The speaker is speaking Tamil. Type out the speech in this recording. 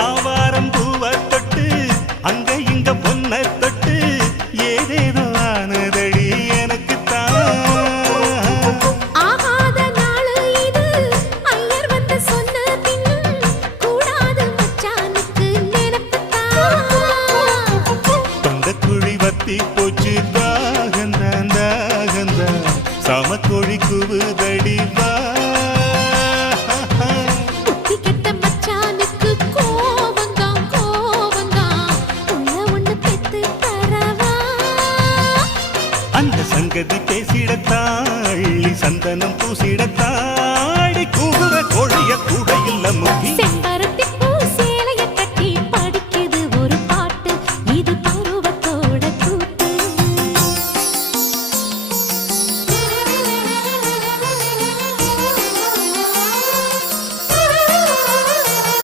ஆவாரம் பூவ தொட்டு அங்க இங்க பொன்ன தொட்டு ஏதேதோ ஆனதடி எனக்கு ஆகாத நாளு இது ஐயர் வந்து சொன்ன பின்னும் கூடாது மச்சானுக்கு நினைப்புத்தான் தொண்ட குழி வத்தி போச்சு தாகந்தான் தாகந்தான் சமக்கோழி குவுதடி வா புத்தி கெட்ட மச்சானுக்கு கோவந்தான் கோவந்தான் உள்ள ஒண்ணு பெத்து தரவா அந்த சங்கதி பேசிடத்தாள்ளி சந்தனம் பூசிடத்தாடி கூவுற கோழிய கூட இல்ல முக்கி செம்பர